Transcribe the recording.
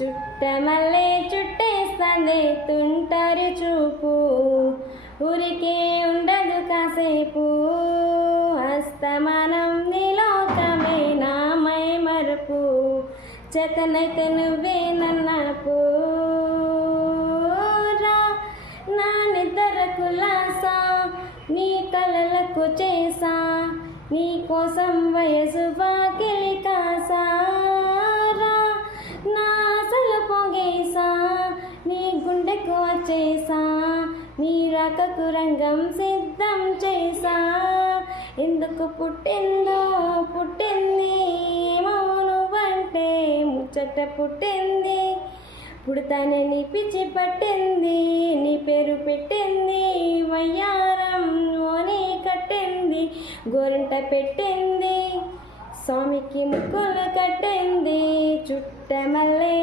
చుట్టమల్లే చుట్టేస్తుంది తుంటరి చూపు, ఊరికే ఉండదు కాసేపు, అస్తమానం నీలోకమే నామై మరుపు, చేతనైతే నువ్వే నన్నపు, నా నిద్ర కులాసా నీ కలలకు చేసా, నీ కోసం వయసు వాకిలి కాసా, నా అసలు పొగేసా నీ గుండెకు వచ్చేసా, నీ రాకకు రంగం సిద్ధం చేసా, ఎందుకు పుట్టిందో పుట్టింది మౌనువంటే ముచ్చట పుట్టింది, పుడతానని పిచ్చి పట్టింది, నీ పేరు పెట్టింది వయ్యారం ఓని కట్టింది, గోరంట పెట్టింది స్వామికి ముక్కులు కట్టింది, చుట్టమల్లే